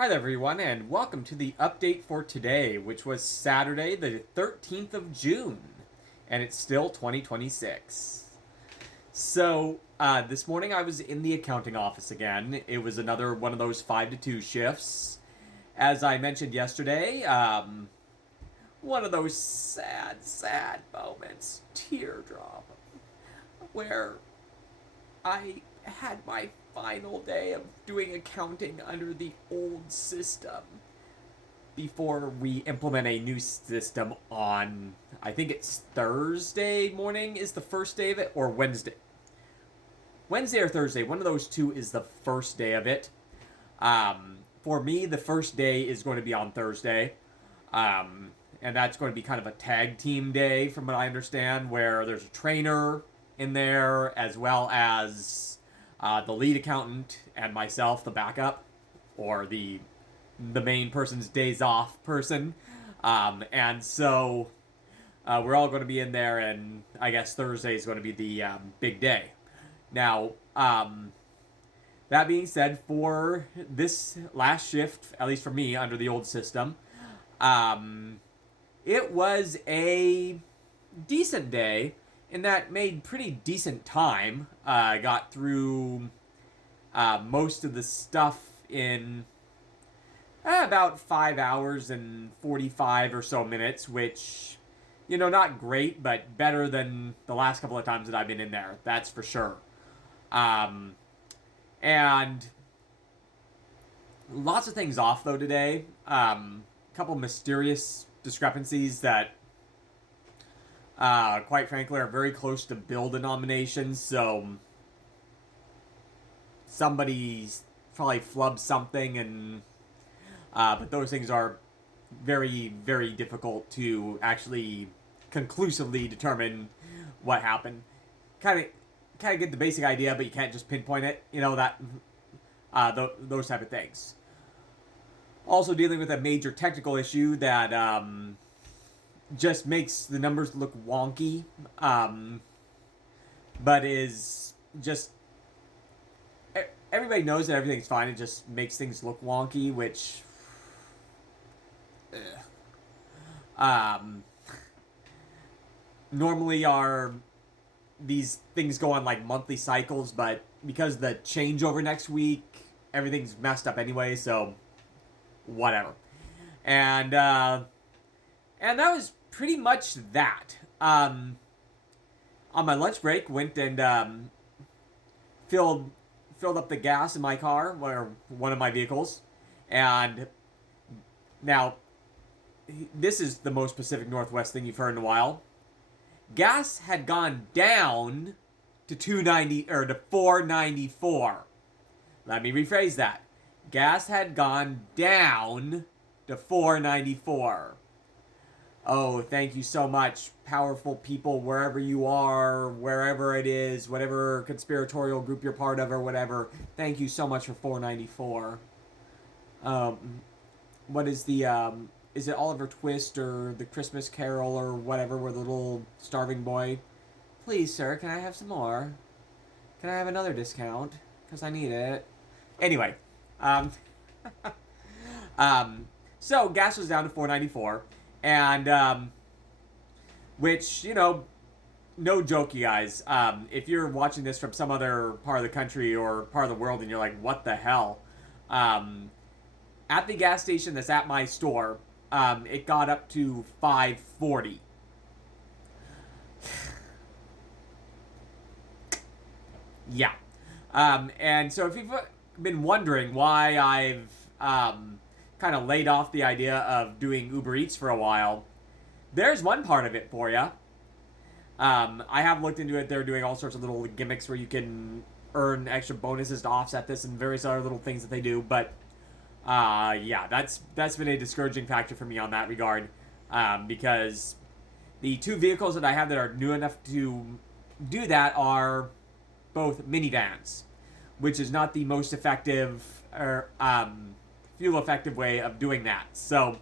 Hi there, everyone, and welcome to the update for today, which was Saturday, the 13th of June, and it's still 2026. This morning I was in the accounting office again. It was another one of those 5 to 2 shifts. As I mentioned yesterday, one of those sad moments, teardrop, where I had my final day of doing accounting under the old system before we implement a new system on, I think it's Thursday morning is the first day of it, or Wednesday. Wednesday or Thursday, one of those two is the first day of it. For me, the first day is going to be on Thursday. And that's going to be kind of a tag team day, from what I understand, where there's a trainer in there as well as the lead accountant and myself, the backup, or the main person's days off person. We're all going to be in there, and I guess Thursday is going to be the big day. Now, that being said, for this last shift, at least for me under the old system, it was a decent day in that made pretty decent time. Got through most of the stuff in about 5 hours and 45 or so minutes, which, not great, but better than the last couple of times that I've been in there. That's for sure. And lots of things off, though, today. A couple mysterious discrepancies that, quite frankly, are very close to bill denominations, so somebody's probably flubbed something, and but those things are very, very difficult to actually conclusively determine what happened. Kind of get the basic idea, but you can't just pinpoint it. Those type of things. Also dealing with a major technical issue that just makes the numbers look wonky, but is just everybody knows that everything's fine. It just makes things look wonky, which normally are these things go on like monthly cycles, but because the changeover next week, everything's messed up anyway. So whatever. And that was pretty much that. On my lunch break, went and filled up the gas in my car, or one of my vehicles, and now this is the most Pacific Northwest thing you've heard in a while. Gas had gone down to 290 or to 494. Let me rephrase that. Gas had gone down to 494. Oh, thank you so much, powerful people, wherever you are, wherever it is, whatever conspiratorial group you're part of or whatever. Thank you so much for 494. What is is it Oliver Twist or the Christmas Carol or whatever, where the little starving boy, please, sir, can I have some more? Can I have another discount? Because I need it. Anyway, so gas was down to 494. And, which, no joke, you guys. If you're watching this from some other part of the country or part of the world and you're like, what the hell? At the gas station that's at my store, it got up to 540. Yeah. And so if you've been wondering why I've, kind of laid off the idea of doing Uber Eats for a while, there's one part of it for you. I have looked into it. They're doing all sorts of little gimmicks where you can earn extra bonuses to offset this and various other little things that they do. But yeah, that's been a discouraging factor for me on that regard, because the two vehicles that I have that are new enough to do that are both minivans, which is not the most effective or fuel effective way of doing that. So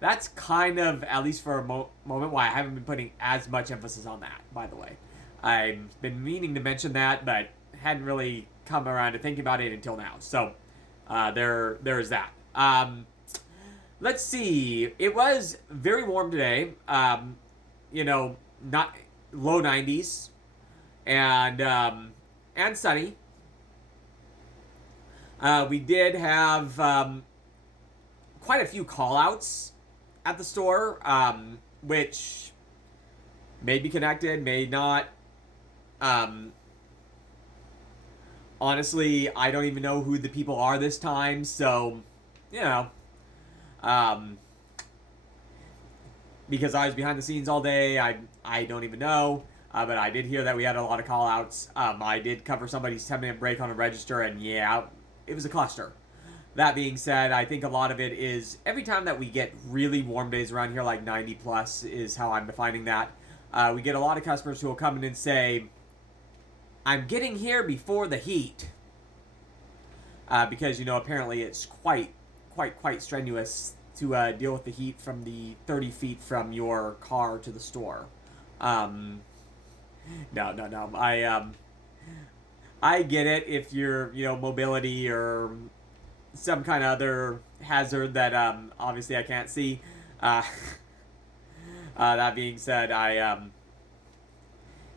that's kind of, at least for a moment, why I haven't been putting as much emphasis on that, by the way. I've been meaning to mention that, but hadn't really come around to thinking about it until now. So there is that. Let's see. It was very warm today. You know, not low 90s and sunny. We did have quite a few call-outs at the store, which may be connected, may not. Honestly, I don't even know who the people are this time, so, you know, because I was behind the scenes all day, I don't even know, but I did hear that we had a lot of call-outs. I did cover somebody's 10-minute break on a register, and yeah, it was a cluster. That being said, I think a lot of it is every time that we get really warm days around here, like 90 plus is how I'm defining that, we get a lot of customers who will come in and say, I'm getting here before the heat. Because, you know, apparently it's quite strenuous to deal with the heat from the 30 feet from your car to the store. No. I get it if you're, you know, mobility or some kind of other hazard that obviously I can't see. That being said,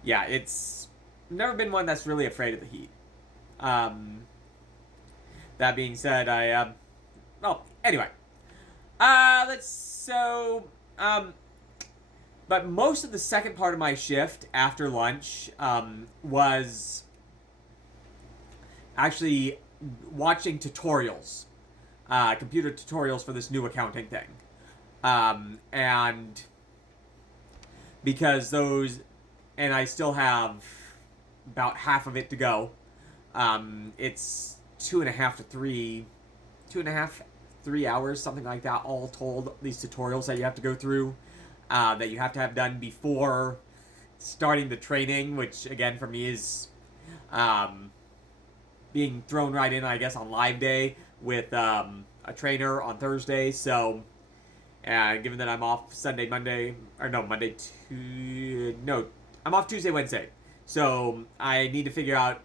yeah, it's never been one that's really afraid of the heat. That being said, well, anyway. But most of the second part of my shift after lunch, was actually watching tutorials, computer tutorials for this new accounting thing. And because and I still have about half of it to go. It's 2.5 to 3 hours, something like that, all told. These tutorials that you have to go through, that you have to have done before starting the training, which again for me is being thrown right in, I guess, on live day with a trainer on Thursday. So, given that I'm off I'm off Tuesday, Wednesday. So they need to figure out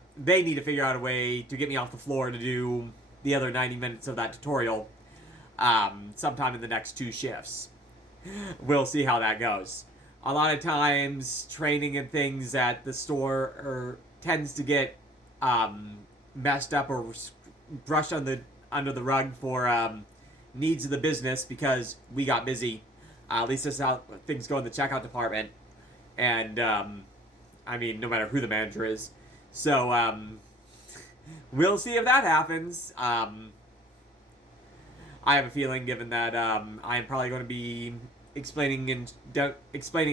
a way to get me off the floor to do the other 90 minutes of that tutorial sometime in the next 2 shifts. We'll see how that goes. A lot of times, training and things at the store tends to get messed up or brushed under the rug for needs of the business because we got busy. At least that's how things go in the checkout department. And, I mean, no matter who the manager is. So, we'll see if that happens. I have a feeling, given that I'm probably going to be explaining a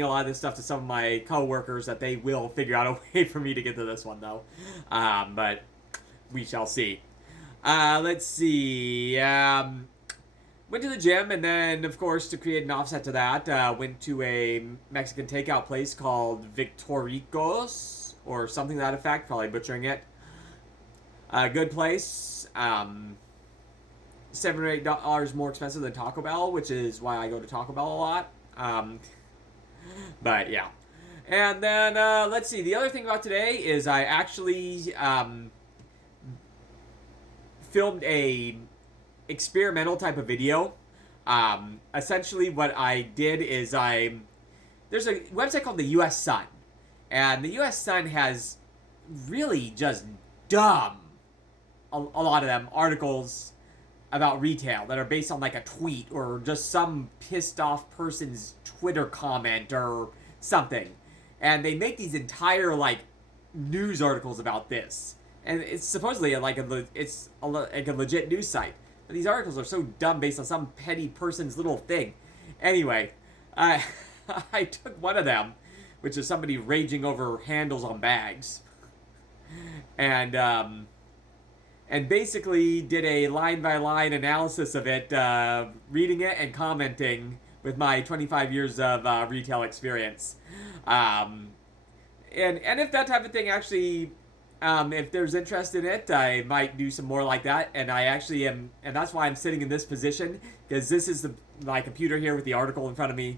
lot of this stuff to some of my coworkers, that they will figure out a way for me to get to this one, though. But we shall see. Let's see. Went to the gym, and then, of course, to create an offset to that, went to a Mexican takeout place called Victoricos, or something to that effect, probably butchering it. Good place. $7 or $8 more expensive than Taco Bell, which is why I go to Taco Bell a lot. But, yeah. And then, let's see, the other thing about today is I actually filmed a experimental type of video. Essentially what I did is there's a website called the US Sun, and the US Sun has really just dumb, a lot of them, articles about retail that are based on like a tweet or just some pissed off person's Twitter comment or something. And they make these entire like news articles about this. And it's supposedly like a legit news site. But these articles are so dumb based on some petty person's little thing. Anyway, I took one of them, which is somebody raging over handles on bags. And basically did a line-by-line analysis of it, reading it and commenting with my 25 years of retail experience. And if that type of thing actually, if there's interest in it, I might do some more like that. And I actually am, and that's why I'm sitting in this position, because this is my computer here with the article in front of me.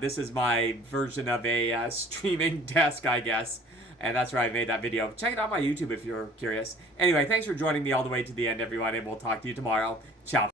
This is my version of a streaming desk, I guess. And that's where I made that video. Check it out on my YouTube if you're curious. Anyway, thanks for joining me all the way to the end, everyone, and we'll talk to you tomorrow. Ciao.